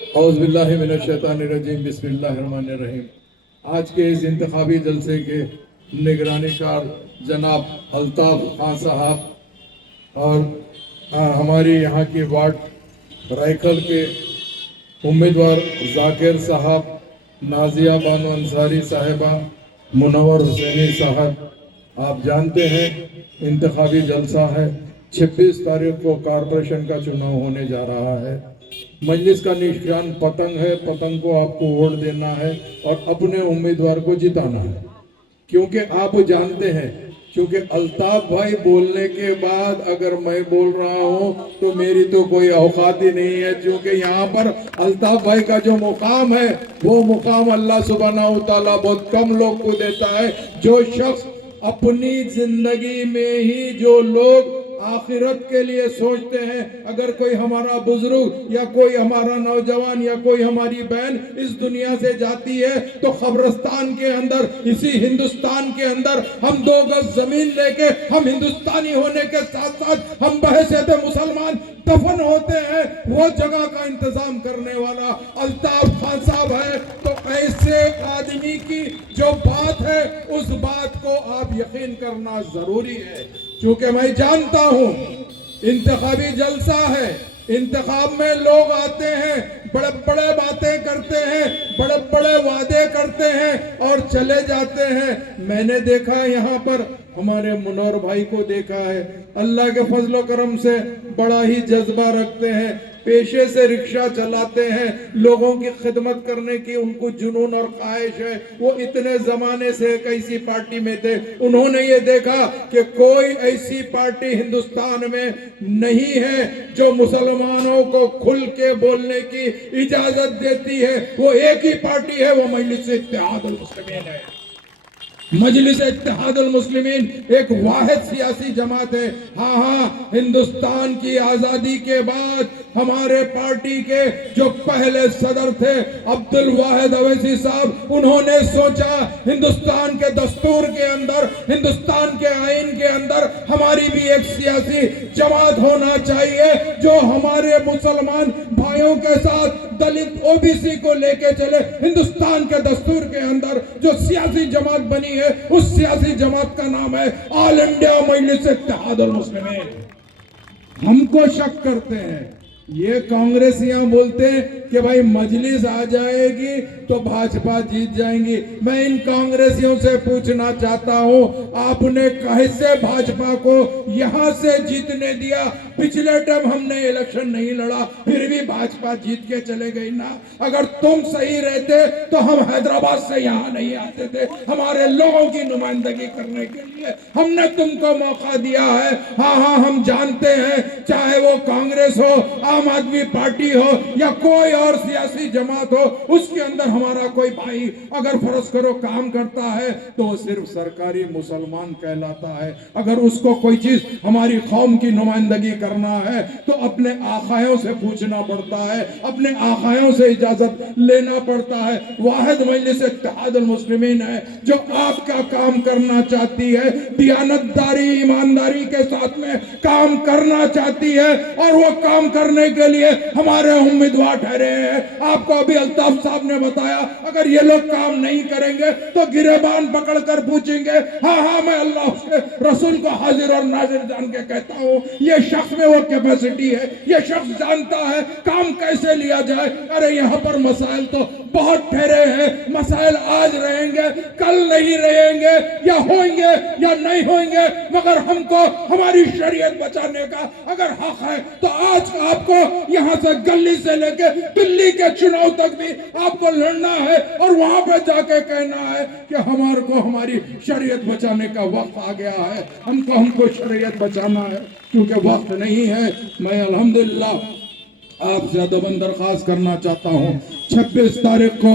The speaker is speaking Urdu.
اعوذ باللہ من الشیطان الرجیم، بسم اللہ الرحمن الرحیم۔ آج کے اس انتخابی جلسے کے نگرانی کار جناب الطاف خان صاحب اور ہماری یہاں کی وارڈ رائکھل کے امیدوار ذاکر صاحب، نازیہ بانو انصاری صاحبہ، منور حسینی صاحب، آپ جانتے ہیں انتخابی جلسہ ہے۔ 26 تاریخ کو کارپوریشن کا چناؤ ہونے جا رہا ہے۔ مجلس کا نشان پتنگ ہے، پتنگ کو آپ کو ووٹ دینا ہے اور اپنے امیدوار کو جتانا ہے، کیونکہ آپ جانتے ہیں کیونکہ الطاف بھائی بولنے کے بعد اگر میں بول رہا ہوں تو میری تو کوئی اوقات ہی نہیں ہے، کیونکہ یہاں پر الطاف بھائی کا جو مقام ہے وہ مقام اللہ سبحانہ وتعالیٰ بہت کم لوگ کو دیتا ہے۔ جو شخص اپنی زندگی میں ہی جو لوگ آخرت کے لیے سوچتے ہیں، اگر کوئی ہمارا بزرگ یا کوئی ہمارا نوجوان یا کوئی ہماری بہن اس دنیا سے جاتی ہے تو قبرستان کے اندر، اسی ہندوستان کے اندر ہم 2 گز زمین لے کے ہم ہندوستانی ہونے کے ساتھ ساتھ ہم بحیثیت مسلمان دفن ہوتے ہیں۔ وہ جگہ کا انتظام کرنے والا الطاف خان صاحب ہے، تو ایسے آدمی کی جو بات ہے اس بات کو آپ یقین کرنا ضروری ہے، چونکہ میں جانتا ہوں انتخابی جلسہ ہے، انتخاب میں لوگ آتے ہیں، بڑے بڑے باتیں کرتے ہیں، بڑے بڑے وعدے کرتے ہیں اور چلے جاتے ہیں۔ میں نے دیکھا یہاں پر ہمارے منور بھائی کو دیکھا ہے، اللہ کے فضل و کرم سے بڑا ہی جذبہ رکھتے ہیں، پیشے سے رکشہ چلاتے ہیں، لوگوں کی خدمت کرنے کی ان کو جنون اور خواہش ہے۔ وہ اتنے زمانے سے ایک ایسی پارٹی میں تھے، انہوں نے یہ دیکھا کہ کوئی ایسی پارٹی ہندوستان میں نہیں ہے جو مسلمانوں کو کھل کے بولنے کی اجازت دیتی ہے، وہ ایک ہی پارٹی ہے، وہ مجلس اتحاد المسلمین ہے۔ مجلس اتحاد المسلمین ایک واحد سیاسی جماعت ہے۔ ہاں ہندوستان کی آزادی کے بعد ہمارے پارٹی کے جو پہلے صدر تھے عبدالواحد اویسی صاحب، انہوں نے سوچا ہندوستان کے دستور کے اندر، ہندوستان کے آئین کے اندر ہماری بھی ایک سیاسی جماعت ہونا چاہیے جو ہمارے مسلمان بھائیوں کے ساتھ دلت او بی سی کو لے کے چلے۔ ہندوستان کے دستور کے اندر جو سیاسی جماعت بنی ہے اس سیاسی جماعت کا نام ہے آل انڈیا مجلس اتحاد المسلمین۔ ہم کو شک کرتے ہیں، یہ کانگریسیاں بولتے ہیں کہ بھائی مجلس آ جائے گی تو بھاجپا جیت جائیں گی۔ میں ان کانگریسیوں سے پوچھنا چاہتا ہوں، آپ نے کیسے بھاجپا کو یہاں سے جیتنے دیا؟ پچھلے ٹائم ہم نے الیکشن نہیں لڑا پھر بھی بھاجپا جیت کے چلے گئی نا۔ اگر تم صحیح رہتے تو ہم حیدرآباد سے یہاں نہیں آتے تھے، ہمارے لوگوں کی نمائندگی کرنے کے لیے ہم نے تم کو موقع دیا ہے۔ ہاں ہم جانتے ہیں، چاہے وہ کانگریس ہو، عام آدمی پارٹی ہو یا کوئی اور سیاسی جماعت ہو، اس کے اندر ہمارا کوئی بھائی اگر فرض کرو کام کرتا ہے تو وہ صرف سرکاری مسلمان کہلاتا ہے۔ اگر اس کو کوئی چیز ہماری قوم کی نمائندگی کرنا ہے تو اپنے آقایوں سے پوچھنا پڑتا ہے، اپنے آقایوں سے اجازت لینا پڑتا ہے۔ واحد مجلس اتحاد المسلمین ہے جو آپ کا کام کرنا چاہتی ہے، دیانتداری ایمانداری کے ساتھ میں کام کرنا چاہتی ہے، اور وہ کام کرنے کے لیے ہمارے امیدوار ٹھہرے ہیں۔ آپ کو ابھی الطاف صاحب نے بتایا اگر یہ لوگ کام نہیں کریں گے تو گریبان پکڑ کر پوچھیں گے۔ ہاں میں اللہ اس کے رسول کو حاضر اور ناظر جان کے کہتا ہوں، یہ شخص میں وہ کیپیسٹی ہے، یہ شخص جانتا ہے کام کیسے لیا جائے۔ ارے یہاں پر مسائل تو بہت ٹھہرے ہیں، مسائل آج رہیں گے کل نہیں رہیں گے، یا ہوئیں گے یا نہیں ہوئیں گے، مگر ہم کو ہماری شریعت بچانے کا اگر حق ہے تو آج آپ کو یہاں سے گلی سے لے کے دلی کے چناؤ تک بھی آپ کو لڑنا ہے اور وہاں پہ جا کے کہنا ہے کہ ہمارے کو ہماری شریعت بچانے کا وقت آ گیا ہے، ہم کو شریعت بچانا ہے، کیونکہ وقت نہیں ہے۔ میں الحمدللہ آپ سے ادب درخواست کرنا چاہتا ہوں، 26 تاریخ کو